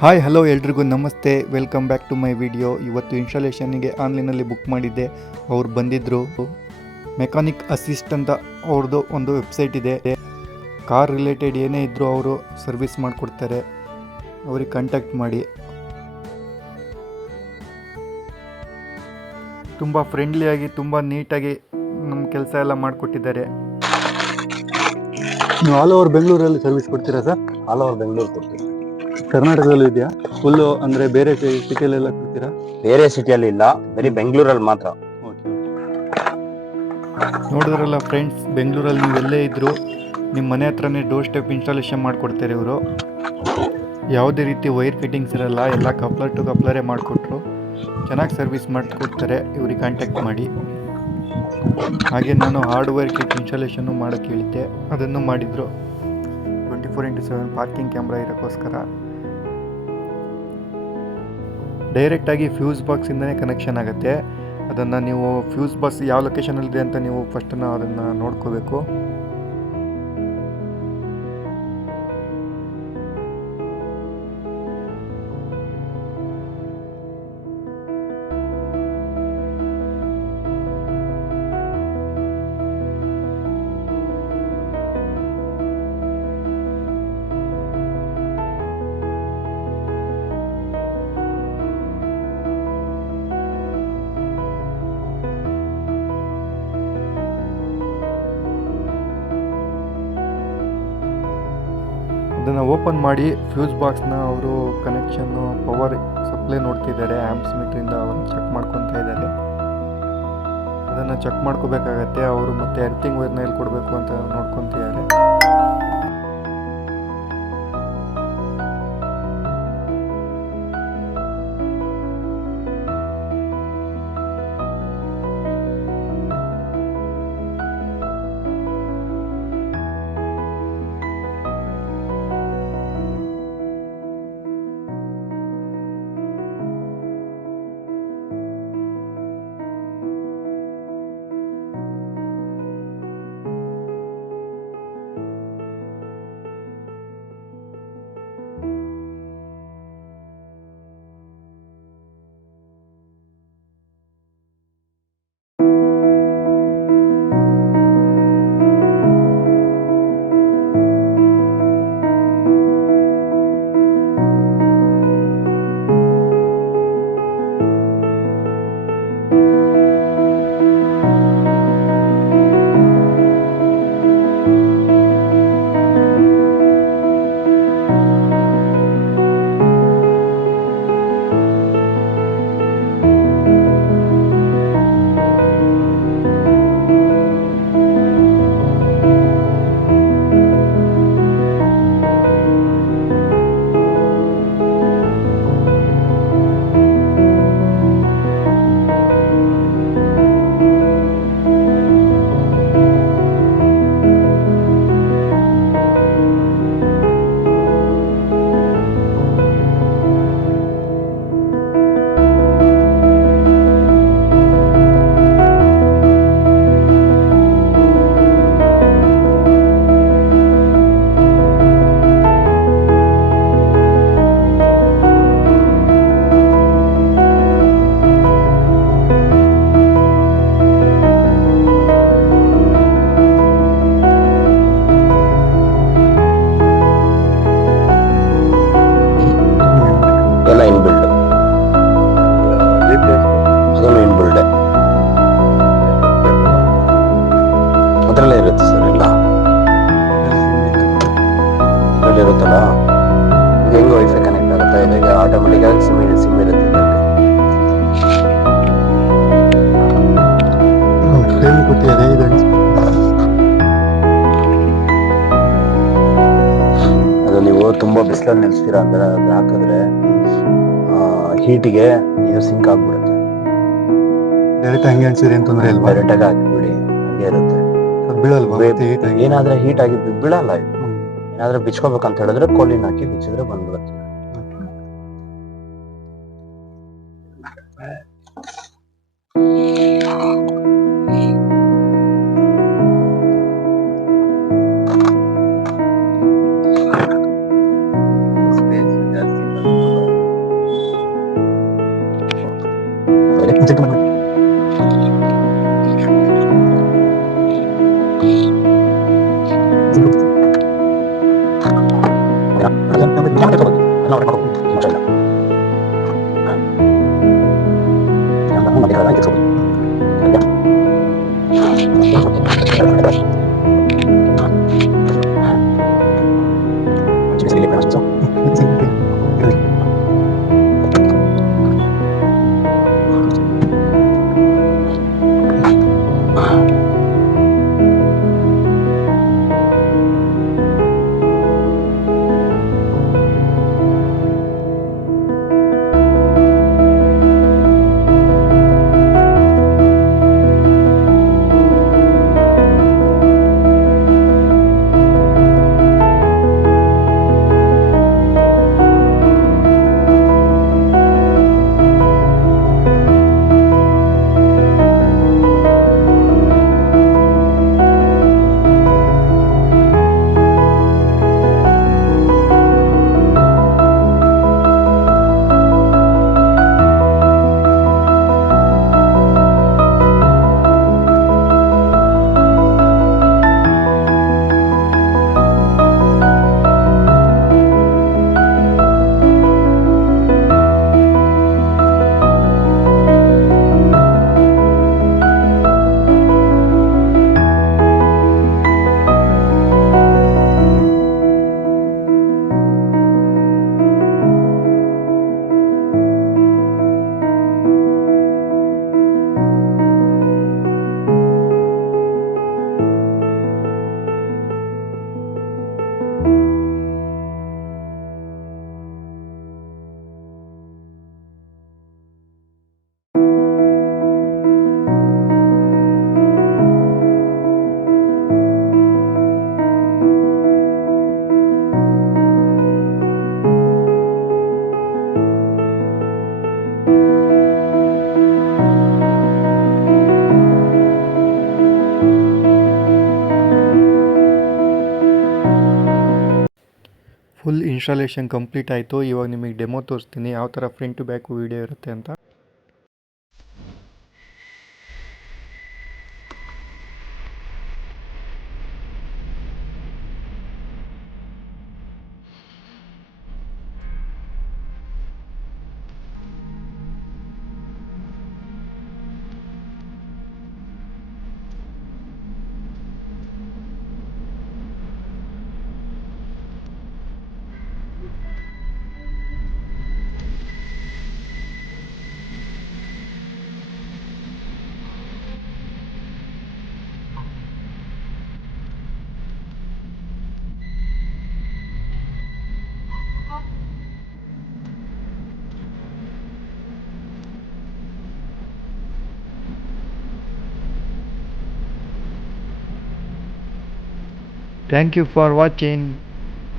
Hi hello ಎಲ್ರಿಗೂ ನಮಸ್ತೆ, welcome back to my video. ಇವತ್ತು ಇನ್ಸ್ಟಾಲೇಷನ್ಗೆ ಆನ್ಲೈನಲ್ಲಿ ಬುಕ್ ಮಾಡಿದ್ದೆ. ಅವ್ರು ಬಂದಿದ್ದರು. ಮೆಕ್ಯಾನಿಕ್ ಅಸಿಸ್ಟ್ ಅಂತ ಅವ್ರದ್ದು ಒಂದು ವೆಬ್ಸೈಟ್ ಇದೆ. ಕಾರ್ ರಿಲೇಟೆಡ್ ಏನೇ ಇದ್ದರೂ ಅವರು ಸರ್ವಿಸ್ ಮಾಡಿಕೊಡ್ತಾರೆ. ಅವ್ರಿಗೆ ಕಾಂಟ್ಯಾಕ್ಟ್ ಮಾಡಿ. ತುಂಬ ಫ್ರೆಂಡ್ಲಿಯಾಗಿ ತುಂಬ ನೀಟಾಗಿ ನಮ್ಮ ಕೆಲಸ ಎಲ್ಲ ಮಾಡಿಕೊಟ್ಟಿದ್ದಾರೆ. ನೀವು ಆಲ್ ಓವರ್ ಬೆಂಗಳೂರಲ್ಲಿ ಸರ್ವಿಸ್ ಕೊಡ್ತೀರಾ ಸರ್? ಆಲ್ ಓವರ್ ಬೆಂಗಳೂರು ಕೊಡ್ತೀವಿ. ಕರ್ನಾಟಕದಲ್ಲೂ ಇದೆಯಾ? ಫುಲ್ಲು ಅಂದರೆ ಬೇರೆ ಸಿಟಿಯಲ್ಲೆಲ್ಲ ಕೊಡ್ತೀರಾ? ಬೇರೆ ಸಿಟಿಯಲ್ಲಿ ಇಲ್ಲ, ಬರೀ ಬೆಂಗಳೂರಲ್ಲಿ ಮಾತ್ರ. ಓಕೆ. ನೋಡಿದ್ರಲ್ಲ ಫ್ರೆಂಡ್ಸ್, ಬೆಂಗಳೂರಲ್ಲಿ ನೀವೆಲ್ಲೇ ಇದ್ದರೂ ನಿಮ್ಮ ಮನೆ ಹತ್ರನೇ ಡೋರ್ ಸ್ಟೆಪ್ ಇನ್ಸ್ಟಾಲೇಷನ್ ಮಾಡಿಕೊಡ್ತಾರೆ ಇವರು. ಯಾವುದೇ ರೀತಿ ವೈರ್ ಫಿಟ್ಟಿಂಗ್ಸ್ ಇರಲ್ಲ, ಎಲ್ಲ ಕಪ್ಲರ್ ಟು ಕಪ್ಲರೇ ಮಾಡಿಕೊಟ್ರು. ಚೆನ್ನಾಗಿ ಸರ್ವಿಸ್ ಮಾಡಿಕೊಡ್ತಾರೆ. ಇವ್ರಿಗೆ ಕಾಂಟ್ಯಾಕ್ಟ್ ಮಾಡಿ. ಹಾಗೆ ನಾನು ಹಾರ್ಡ್ವೇರ್ ಕಿಟ್ ಇನ್ಸ್ಟಾಲೇಷನ್ನು ಮಾಡೋಕ್ಕೆ ಹೇಳಿದ್ದೆ, ಅದನ್ನು ಮಾಡಿದರು. 24x7 parking camera ಇರೋಕ್ಕೋಸ್ಕರ. ಡೈರೆಕ್ಟಾಗಿ ಫ್ಯೂಸ್ ಬಾಕ್ಸಿಂದನೇ ಕನೆಕ್ಷನ್ ಆಗುತ್ತೆ. ಅದನ್ನು ನೀವು ಫ್ಯೂಸ್ ಬಾಕ್ಸ್ ಯಾವ ಲೊಕೇಶನಲ್ಲಿದೆ ಅಂತ ನೀವು ಫಸ್ಟನ್ನು ಅದನ್ನು ನೋಡ್ಕೋಬೇಕು. ಅದನ್ನು ಓಪನ್ ಮಾಡಿ ಫ್ಯೂಸ್ ಬಾಕ್ಸ್ನ ಅವರು ಕನೆಕ್ಷನ್ನು ಪವರ್ ಸಪ್ಲೈ ನೋಡ್ತಿದ್ದಾರೆ. ಆ್ಯಂಪ್ಸ್ ಮೀಟ್ರಿಂದ ಅವರು ಚೆಕ್ ಮಾಡ್ಕೊತಾ ಇದ್ದಾರೆ. ಅದನ್ನು ಚೆಕ್ ಮಾಡ್ಕೋಬೇಕಾಗತ್ತೆ ಅವರು. ಮತ್ತು ಎರ್ತಿಂಗ್ ವೈರ್ನ ಎಲ್ಲಿ ಕೊಡಬೇಕು ಅಂತ ನೋಡ್ಕೊತಿದ್ದಾರೆ. ಎಲ್ಲ ಇನ್ಬಿಲ್ಡ್, ಅದನ್ನು ಇನ್ಬಿಲ್ಡ್ ಅದರಲ್ಲೇ ಇರುತ್ತೆ ಸರ್. ಎಲ್ಲ ಅದರಲ್ಲಿ ಇರುತ್ತಲ್ಲ. ಇದು ಹೆಂಗೆ ವೈಫೈ ಕನೆಕ್ಟ್ ಆಗುತ್ತೆ, ಇದಕ್ಕೆ ಆಟೋಮೆಟಿಕ್ ಆಗಿ ಸಿಮ್ ಇರುತ್ತೆ. ಅದು ನೀವು ತುಂಬಾ ಬಿಸಿಲಲ್ಲಿ ನಿಲ್ಸ್ತೀರಾ ಅಂದ್ರೆ ಅದು ಹಾಕಿದ್ರೆ ಹೀಟಿಗೆ ಇದು ಸಿಂಕ್ ಆಗ್ಬಿಡುತ್ತೆ. ಡೈರೆಕ್ಟ್ ಹಂಗೆ ಅನ್ಸಿದ್ರೆ ಏನು ತೊಂದರೆ ಇಲ್ವಾ? ಡೈರೆಕ್ಟ್ ಆಗಿ ಹಾಕಿಬಿಡಿ, ಹಂಗೆ ಇರುತ್ತೆ. ಬೀಳಲ್ವಾ? ಏನಾದ್ರೆ ಹೀಟ್ ಆಗಿ ಬೀಳಲ್ಲ. ಇದು ಏನಾದ್ರೆ ಬಿಚ್ಕೋಬೇಕಂತ ಹೇಳಿದ್ರೆ ಕೋಲಿನ ಹಾಕಿ ಬಿಚ್ಚಿದ್ರೆ ಬಂದ್ಬಿಡುತ್ತೆ. ಫುಲ್ ಇನ್ಸ್ಟಾಲೇಷನ್ ಕಂಪ್ಲೀಟ್ ಆಯಿತು. ಇವಾಗ ನಿಮಗೆ ಡೆಮೋ ತೋರಿಸ್ತೀನಿ ಯಾವ ಥರ ಫ್ರಂಟ್ ಟು ಬ್ಯಾಕ್ ವೀಡಿಯೋ ಇರುತ್ತೆ ಅಂತ. Thank you for watching.